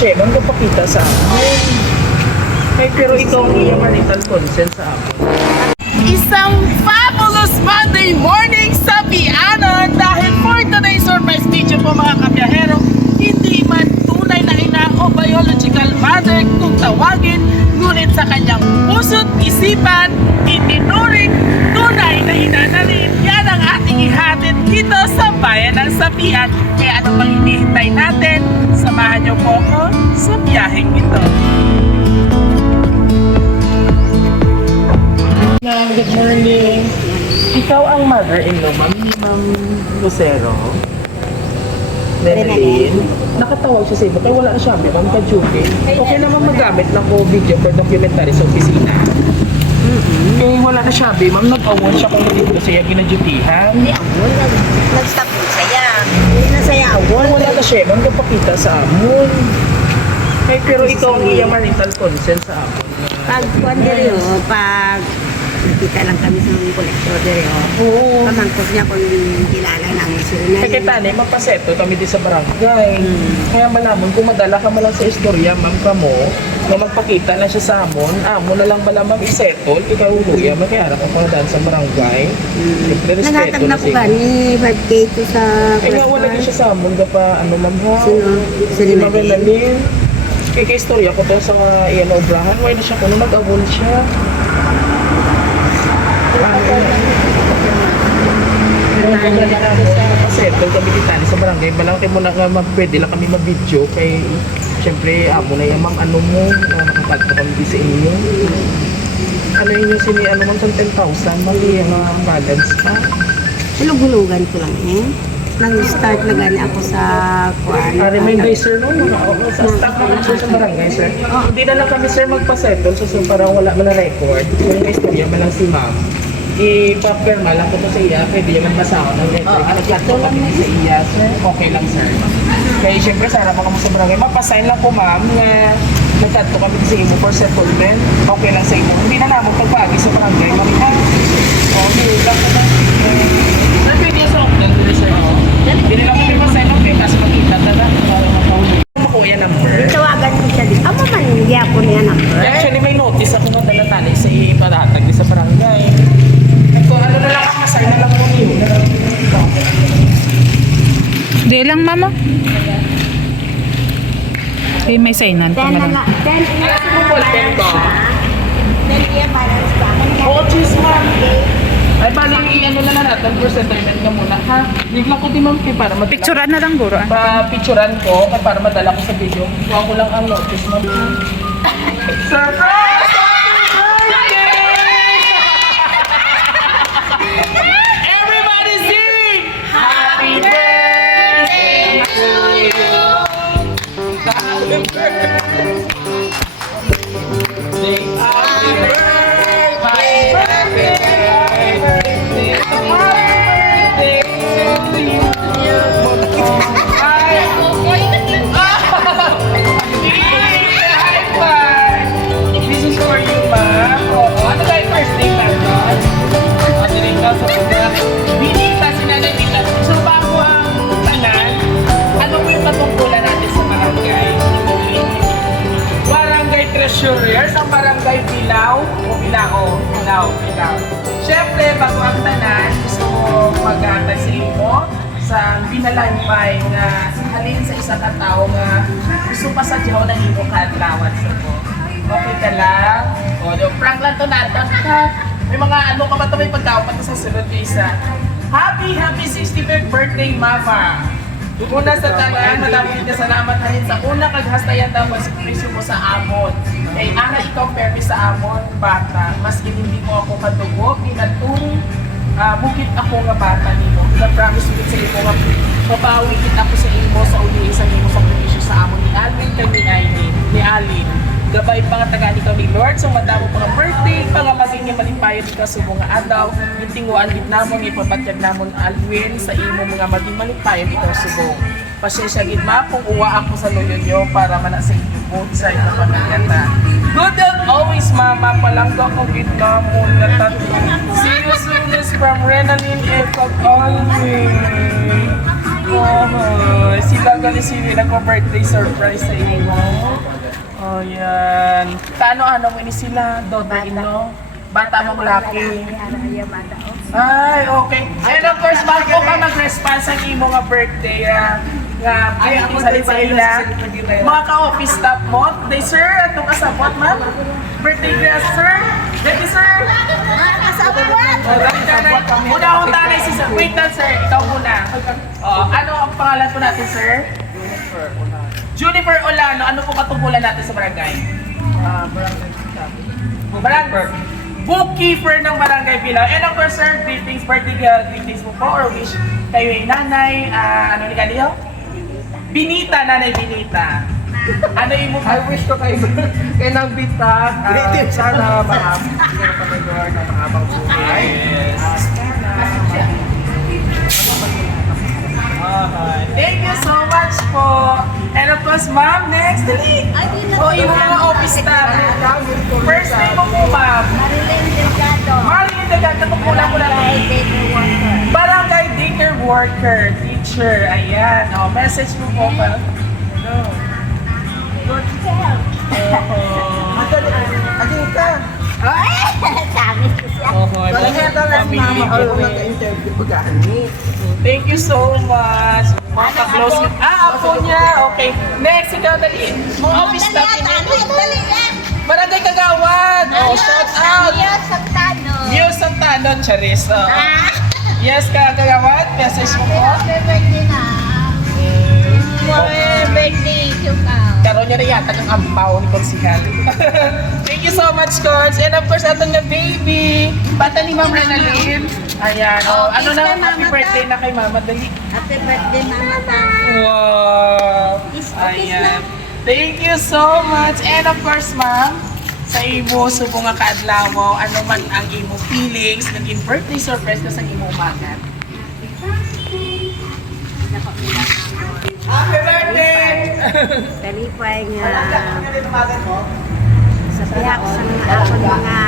siya, ang kapakita sa amin. Ay, pero ikaw ang iyong marital consent sa amin. Isang fabulous Monday morning sa Pianon dahil for today's surprise video po mga kabiyahero, hindi man tunay na ina o biological mother kung tawagin, ngunit sa kanyang puso't isipan, itinuring tunay na ina na rin. Yan ang ating ihatid dito sa bayan ng Sapian. Kaya ano pang hinihintay natin? Samahan niyo po ako sa biyaheng ito. Good morning. Ikaw ang mother-in-law, ma'am, ni Ma'am Lucero. Renalyn. Nakatawag siya sa iba, kaya wala na siya, ma'am, ka-duty. Okay naman magamit ng video for documentary sa opisina. Eh, wala na siya, ma'am. Nag-awon siya kung hindi ko siya ginadutihan. Hindi awon, nag-stop po saya. Hindi na saya awon. Wala na siya, ma'am, kapakita sa amon. Eh, pero ikaw ang iyong marital consent sa amon. Pag kuwan pag kita lang kami sa mga kolektor diri Oo. pamangkos niya kung kilala namin si Renalyn. Kaya kita na, magpaseto kami di sa barangay. Kaya malamon, kung madala ka man lang sa istorya, ma'am, kamo, na magpakita na siya sa amon, amo na lang bala ma'am isettle, ikaw uluya, magkayara ka pa daan sa barangay. Siyempre, respeto Naghatag na po siya. gani 5K to sa Eh nga, wala din siya sa amon, pa, ano ma'am ha? Sino? Si Si Ma'am Renalyn. Renalyn. Kaya istorya ko to sa mga iyan obrahan, why na siya kung nag-abon siya. Settle kami kita sa barangay, malaki mo na nga pwede lang kami mag-video kay siyempre amo na yung ma'am ano mo, nakapagpo kami di sa inyo. Ano yun sini ano man sa 10,000, mali yung balance pa. Hulug-hulugan ko lang Nag-start na gani ako sa kuwan. Remind guys sir, no? Sa staff naman sir sa barangay sir. Hindi na lang kami sir magpa-settle so parang wala man na record. Kung may istorya man lang si ma'am, ipapirma lang ko to sa iya, pwede yung magpasama ng record. Nagkatlo kami sa iya sir, okay lang sir. Kaya siyempre sa harapan kami sa barangay, mapasign lang ko ma'am na nagkatlo kami sa inyo for settlement, okay lang sa inyo. Hindi na namin pagpagi sa barangay, ma'am. Okay, lang ko na. Sir, pwede yung sa option dito sir. Hindi na kami masign lang, kasi makita na lang. Makuha number. Tawagan mo siya dito. Amo man, hindi ako niya number. Actually, may notice ako ng dalatali sa iparatag sa barangay. Kung ano na lang ako, masay na lang po niyo. Di lang, mama. Okay, may signan pa Then, lang. 10 years Ano po, tempo? 10 years balance pa. Oo, cheese ma'am. Ay, paling i-ano na natin for settlement ka muna, ha? Hindi lang ko di ma'am, para madala. Picturean na lang, guro. Pa-picturean ko, para madala ko sa video. Kuha ko lang ang notice, ma'am. Surprise! Everybody sing! Happy birthday to you! Happy birthday! Happy birthday! Happy birthday! Happy birthday to you! This is for you, ma'am. Ano ba yung first name natin? Ano rin ka sa mga binita, sinanay. So, bago ang tanan, ano po yung patungkulan natin sa barangay? Barangay Treasurer, sa barangay Bilao o Bilao? Bilao. Siyempre, bago ang tanan, gusto ko mag-aantay sa inyo sa binalanpay nga halin sa isang katao nga gusto pa sa dihaw ng imo kaadlawan sa ko. Okay ka lang? O, prank lang to natin ha. May mga ano ka ba ito, may pagkaw pa sa sunod isa. Happy 65th birthday, Mama! Una sa tanan, malamit na salamat halin sa una kaghastayan daw sa presyo mo sa amon. Kay ana ikaw permi sa amon, bata. Mas hindi mo ako kadugo, ginatun, bukit ako nga bata nimo. Na-promise ko sa imo nga mabawi kita ako sa imo sa uli sa imo sa presyo sa amon ni Alvin kag ni Aileen, ni Alin. Gabay pa nga tagaan ikaw ni Lord, so madamo pa nga birthday, pa nga maging malimpayon ka sa mga adlaw, yung tinguan din namon, ipabatyag namon Alwin sa imo mga maging malimpayon ikaw subong. Pasensya gid ma kung uwa ako sa luyo nyo para man sa inyo both side na pamilya. Good health always, mama, palangga ko gid namon nga tatlo. See you soon from Renalyn and Alwin. Sila galing niya si nagpa-birthday surprise sa inyo. Oh, yan. Kaano-ano mo ini sila? Daughter-in-law? Bata mong laki. Ay, okay. And of course, bago ka mag-response ang imo nga birthday, nga greetings sa ila. Mga ka-office staff mo, today sir, atong kasabot ma'am. Birthday greet sir. Thank you sir. Una-una tanay si sir. Wait lang sir, ikaw muna. Ano ang pangalan po natin sir? Juniper Olano. Ano po katungkulan natin sa barangay? Barangay. Bookkeeper ng Barangay Bilao. And of course, sir, greetings, birthday greetings mo po or wish kayo ay nanay, ano ni Kalio? Binita, nanay Binita. Ano yung mo? I wish ko kayo nang bitag. Sana mahabang kayo pamilor na mahabang buhay. Thank you so much po. And of course, ma'am, next, dali. O, yung mga office staff. First name mo po, ma'am. Marilyn Delgado, katungkulan mo lang. Barangay daycare worker, teacher. Ayan. O, message mo po pa. Aging ka. Family. Mag-interview ko gani. Thank you so much. Mga close. Ako niya. Okay. Next, ikaw dali. Mga office staff. Barangay Kagawan. Oh, shout out. Mio Santano, Charis. Yes, Kagawan. Message mo po. Karoon niya na yata ng ampaw ni Konsihal. Thank you so much, Coach. And of course, atong na baby. Bata ni Ma'am Renalyn. Ayan. Oh, ano na, happy birthday na kay Mama. Dali. Happy birthday, Mama Ta. Wow. Ayan. Thank you so much. And of course, Ma'am, sa imo subong nga kaadlaw, ano man ang imo feelings, naging birthday surprise na sa imo umaga. Happy birthday! Dali po ay sa pihak sa mga akong mga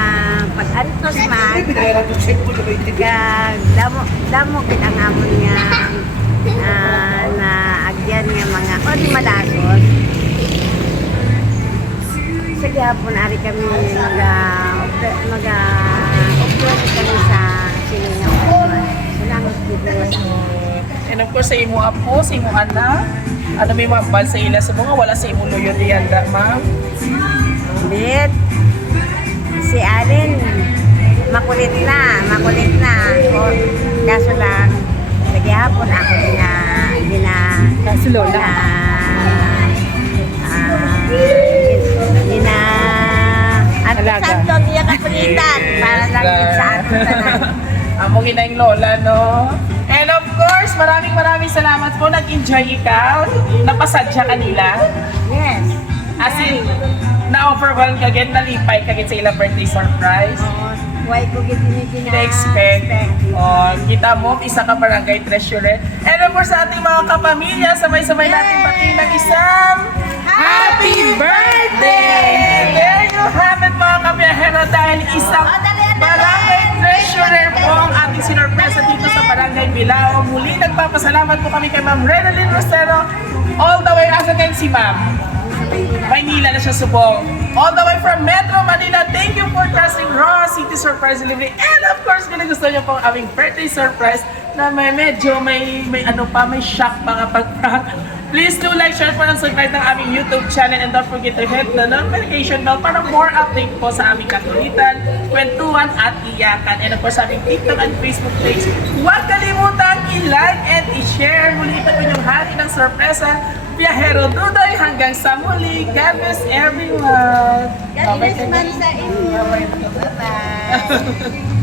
pag-antos man, damo kinangamon nga na agyan nga mga o di madagos. Sa gihapon, ari kami mag-upload kami sa siningang katuan. Salamat dito sa And of course, sa imo apo, sa imo anak, ano may mabal sa ila sa mga wala sa imo loyo diyan, ma'am? Bit. Si Alin, makulit na. O, kaso lang, naghihapon ako Si Lola. Alaga. Santo, niya kapulitan. Para lang yun sa atin tanan. Amo ginang lola, no? And of course, maraming salamat po. Nag-enjoy ikaw. Napasadya kanila. Yes. As in, na-overwhelm ka again, nalipay ka again sa ilang birthday surprise. Why ko gini Expect. Oh, kita mo, isa ka barangay treasurer. And of course, sa ating mga kapamilya, sabay-sabay natin pati ng isang Happy Birthday! There you have it, mga kabiyahero, dahil isang barangay treasurer po ang ating sinurpresa dito sa Barangay Bilao. Muli, nagpapasalamat po kami kay Ma'am Renalyn Rosero, all the way asa kayo si Ma'am. Maynila na siya subong. All the way from Metro Manila, thank you for trusting Raw City Surprise Delivery. And of course, kung gusto niyo po ang aming birthday surprise na may medyo may shock pa kapag prank. Please do like, share po, and subscribe ng aming YouTube channel, and don't forget to hit the notification bell para more update po sa aming kakulitan, kwentuhan at iyakan. And of course, sa aming TikTok and Facebook page. Huwag kalimutang i-like and i-share. Muli ito po yung hari ng sorpresa. Biyahero Dudoy, hanggang sa muli. God bless everyone. God bless man sa inyo. Bye-bye.